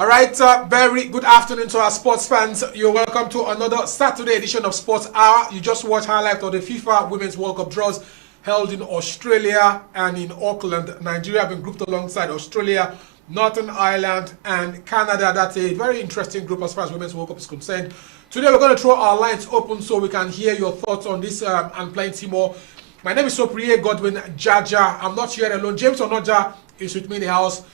All right, very good afternoon to our sports fans. You're welcome to another Saturday edition of Sports Hour. You just watched highlights of the FIFA Women's World Cup draws held in Australia and in Auckland. Nigeria have been grouped alongside Australia, Northern Ireland, and Canada. That's a very interesting group as far as Women's World Cup is concerned. Today we're going to throw our lines open so we can hear your thoughts on this and plenty more. My name is Sopriye Godwin Jaja. I'm not here alone. James Onoja is with me in the house.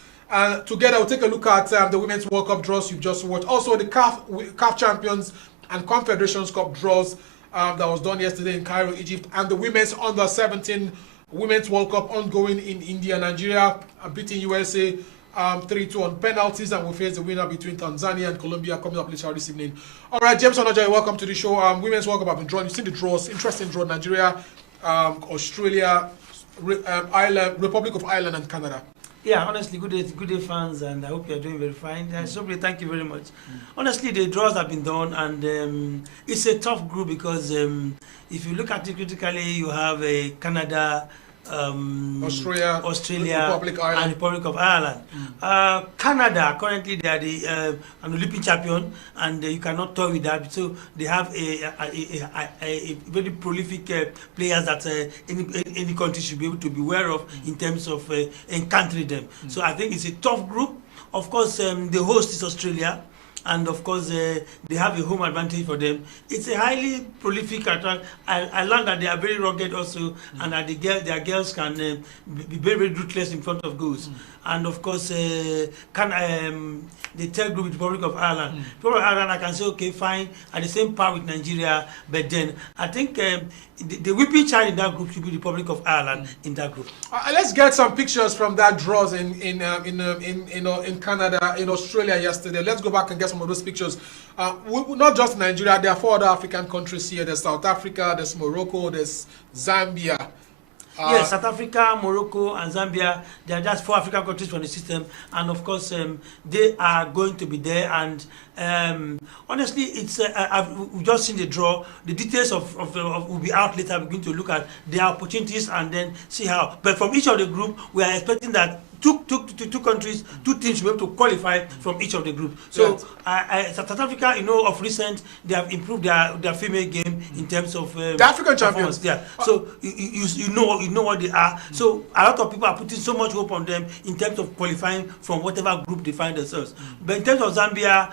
Together we'll take a look at the Women's World Cup draws you've just watched. Also the CAF Champions and Confederations Cup draws that was done yesterday in Cairo, Egypt. And the Women's Under-17 Women's World Cup ongoing in India. Nigeria beating USA 3-2 on penalties, and we'll face the winner between Tanzania and Colombia coming up later this evening. All right, James Onoja, welcome to the show. Women's World Cup have been drawn. You've seen the draws. Interesting draw. Nigeria, Australia, Ireland, Republic of Ireland, and Canada. Yeah, honestly, good day, fans, and I hope you are doing very fine. So, thank you very much. Honestly, the draws have been done, and it's a tough group because if you look at it critically, you have Canada, Australia, and Republic of Ireland. Canada, currently they are the an Olympic champion, and you cannot toy with that. So they have a very prolific players that any country should be able to be aware of in terms of encountering them. So I think it's a tough group. Of course, the host is Australia. And of course, they have a home advantage for them. It's a highly prolific attack. I learned that they are very rugged also, and that their girls can be very, very ruthless in front of goals. And of course, the third group is Republic of Ireland. Republic of Ireland, I can say, okay, fine, at the same par with Nigeria, but then I think the whipping child in that group should be the Republic of Ireland in that group. Let's get some pictures from that draws in Canada, in Australia yesterday. Let's go back and get some of those pictures. Not just Nigeria, there are 4 other African countries here. There's South Africa, there's Morocco, there's Zambia. Yes, South Africa, Morocco, and Zambia, they are just 4 African countries from the system, and of course, they are going to be there. And honestly, it's we've just seen the draw. The details will be out later. We're going to look at their opportunities and then see how. But from each of the group, we are expecting that two countries, 2 teams will be able to qualify from each of the group. So South Africa, of recent, they have improved their female game in terms of the African champions. Yeah. So you know what they are. So a lot of people are putting so much hope on them in terms of qualifying from whatever group they find themselves. But in terms of Zambia,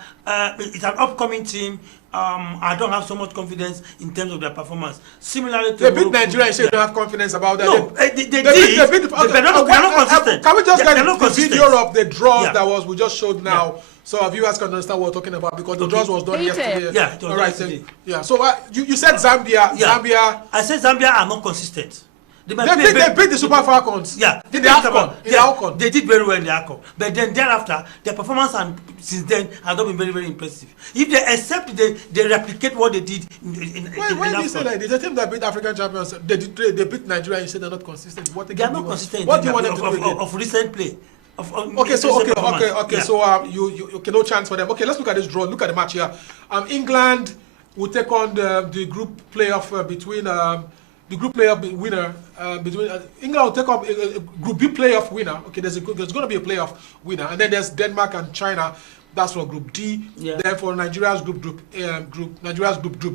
it's an upcoming team. I don't have so much confidence in terms of their performance. Similarly to they beat Nigeria, you say you don't have confidence about that. No, they did. They're not consistent. Can we just get the video of the draws that we just showed now, so our viewers can understand what we're talking about, because the draws was done yesterday. Yeah, it was yesterday. Yeah. So you said Zambia. Yeah. Zambia. I said Zambia are not consistent. They beat the Super Falcons. Yeah, in the AFCON. They did very well in the AFCON. But then thereafter, their performance since then has not been very, very impressive. If they accept, they replicate what they did in why do you say that? There's a team that beat African champions. They beat Nigeria. You say they're not consistent. They are not consistent. What do you want them to do again? Of recent play. Okay. So you no chance for them. Okay, let's look at this draw. Look at the match here. England will take on the group playoff between. The group playoff winner between England will take up a Group B playoff winner. Okay, there's going to be a playoff winner, and then there's Denmark and China. That's for Group D. Yeah. Then for Nigeria's Group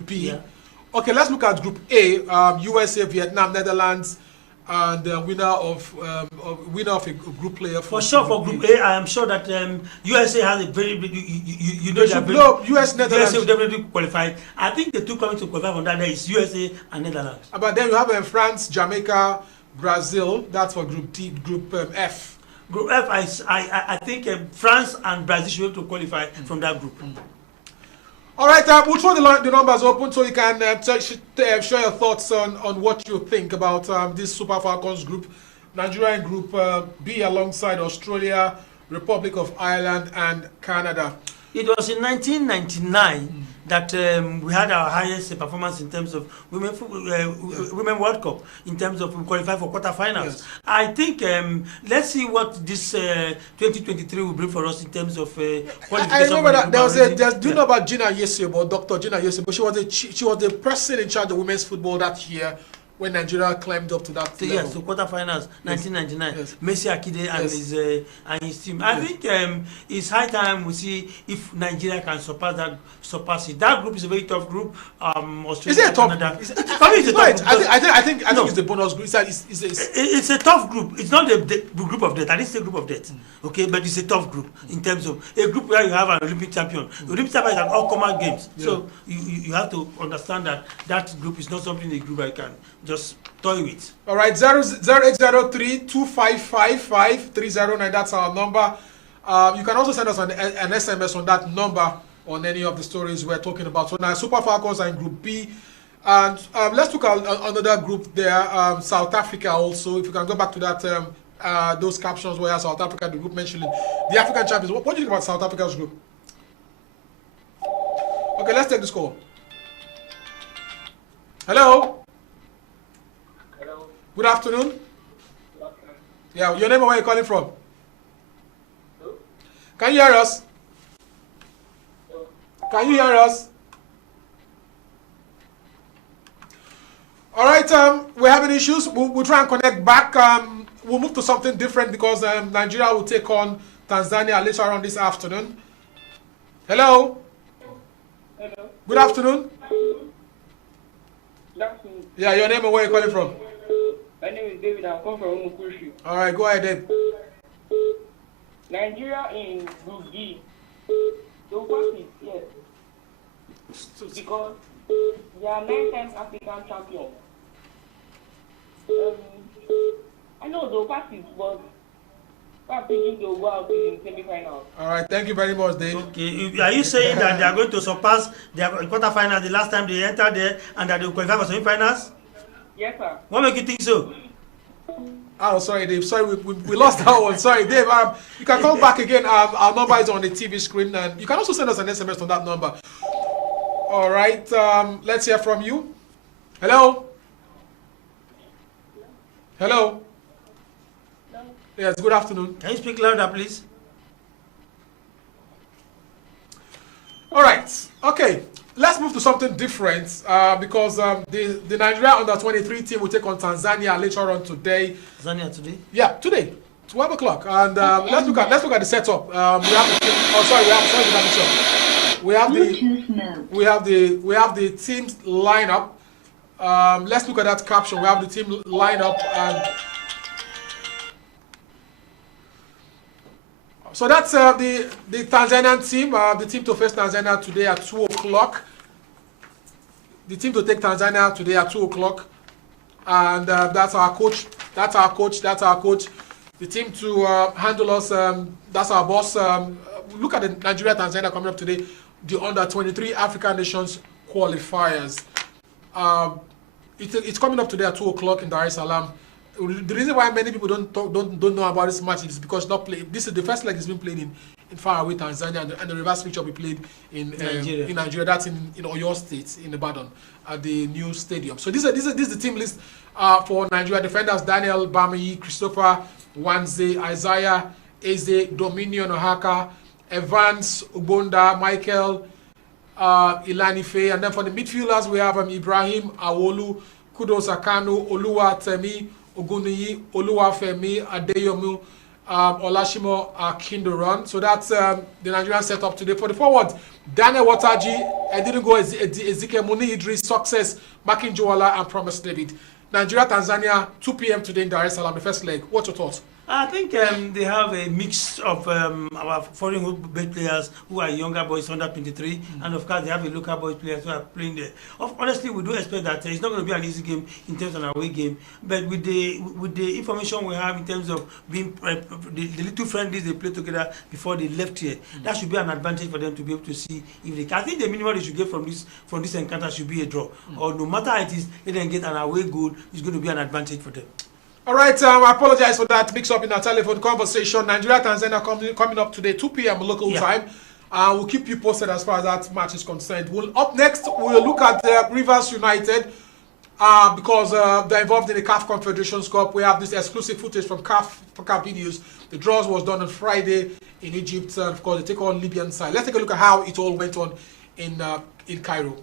B. Yeah. Okay, let's look at Group A. USA, Vietnam, Netherlands, and winner of a group playoff. For sure, for Group A, I am sure that USA has a very big. US Netherlands. USA will definitely qualify. I think the 2 coming to qualify from that day is USA and Netherlands. But then you have France, Jamaica, Brazil. That's for Group D. Group F. Group F, I think France and Brazil should be able to qualify from that group. All right, we'll throw the numbers open so you can share your thoughts on what you think about this Super Falcons group. Nigerian Group B alongside Australia, Republic of Ireland, and Canada. It was in 1999 that we had our highest performance in terms of Women World Cup, in terms of qualifying for quarterfinals. Yes. I think let's see what this 2023 will bring for us in terms of qualification. I remember that do you know about Gina Yesebo, Dr. Gina Yesebo? She was the person in charge of women's football that year when Nigeria climbed up to that level. Yes, so quarterfinals, 1999. Yes. Messi Akide and his team. I think it's high time we see if Nigeria can surpass it. That group is a very tough group. Australia, Is it a tough Canada. group? For me, it's a tough group. I think it's the bonus group. It's a tough group. It's not the group of death. I didn't say group of death. Okay, but it's a tough group in terms of a group where you have an Olympic champion. The Olympic champion is an all-common games. Yeah. So you have to understand that group is not something a group I can just toy with. All right, 0803-2555-309. That's our number. You can also send us an SMS on that number on any of the stories we're talking about. So now Super Falcons are in Group B. And let's look at another group there, South Africa also. If you can go back to that, those captions where South Africa, the group mentioning the African champions. What do you think about South Africa's group? Okay, let's take this call. Hello? Hello. Good afternoon. Good afternoon. Yeah, your name and where you're calling from? Hello. Can you hear us? Hello. Can you hear us? All right, we're having issues. We'll try and connect back. We'll move to something different because Nigeria will take on Tanzania later on this afternoon. Hello? Hello. Good afternoon. Good afternoon. Yeah, your name and where you're calling from? My name is David. I'm coming from Umukushi. All right, go ahead, Dave. Nigeria in Group D. The work is yes. Because they are 9-time African champions. I know the parties, but I'm thinking they'll go out in semi-finals. All right, thank you very much, Dave. Okay, are you saying that they are going to surpass their quarterfinals the last time they entered there and that they will qualify for semi-finals? Yes, sir. What makes you think so? Oh, sorry, Dave. Sorry, we lost that one. Sorry, Dave. You can call back again. Our number is on the TV screen, and you can also send us an SMS on that number. All right, let's hear from you. Hello? Hello? Yes, good afternoon. Can you speak louder, please? All right, okay. Let's move to something different because the Nigeria under-23 team will take on Tanzania later on today. Tanzania today? Yeah, today, 12 o'clock. And let's look at the setup. We have the team, we have the team's lineup. Let's look at that caption. We have the team lineup and so that's the Tanzanian team. The team to face Tanzania today at 2 o'clock. The team to take Tanzania today at 2 o'clock. And that's our coach. That's our coach. That's our coach. The team to handle us, that's our boss. Look at the Nigeria-Tanzania coming up today. The under-23 African Nations qualifiers. It's coming up today at 2 o'clock in Dar es Salaam. The reason why many people don't know about this match is because this is the first leg is being played in faraway Tanzania, and the reverse fixture will be played in Nigeria. That's in Oyo State, in Ibadan, at the new stadium. So this is the team list for Nigeria defenders: Daniel Bamiyi, Christopher Wanze, Isaiah Eze, Dominion Ohaka, Evans Ugbonda, Michael Ilanife, and then for the midfielders we have Ibrahim Awolu, Kudos Akanu, Oluwa Temi, Oguniyi, Oluwafemi, Adeyomu, Olashimo Akindoran. So that's the Nigerian setup today. For the forward, Daniel Wataji, Edingo Ezike Muni Idris, Success, Makinjoala, and Promise David. Nigeria, Tanzania, 2 p.m. today in Dar es Salaam, the first leg. What's your thoughts? I think they have a mix of our foreign-based players who are younger boys under 23, and of course they have a local boys players who are playing there. Honestly, we do expect that it's not going to be an easy game in terms of an away game, but with the information we have in terms of being the little friendlies they play together before they left here, that should be an advantage for them to be able to see if they can. I think the minimum they should get from this encounter should be a draw, or no matter how it is, they then get an away goal. It's going to be an advantage for them. All right, I apologize for that mix-up in our telephone conversation. Nigeria-Tanzania coming up today, 2 p.m. local time. We'll keep you posted as far as that match is concerned. Up next, we'll look at Rivers United because they're involved in the CAF Confederations Cup. We have this exclusive footage from CAF videos. The draws was done on Friday in Egypt. Of course, they take on Libyan side. Let's take a look at how it all went on in Cairo.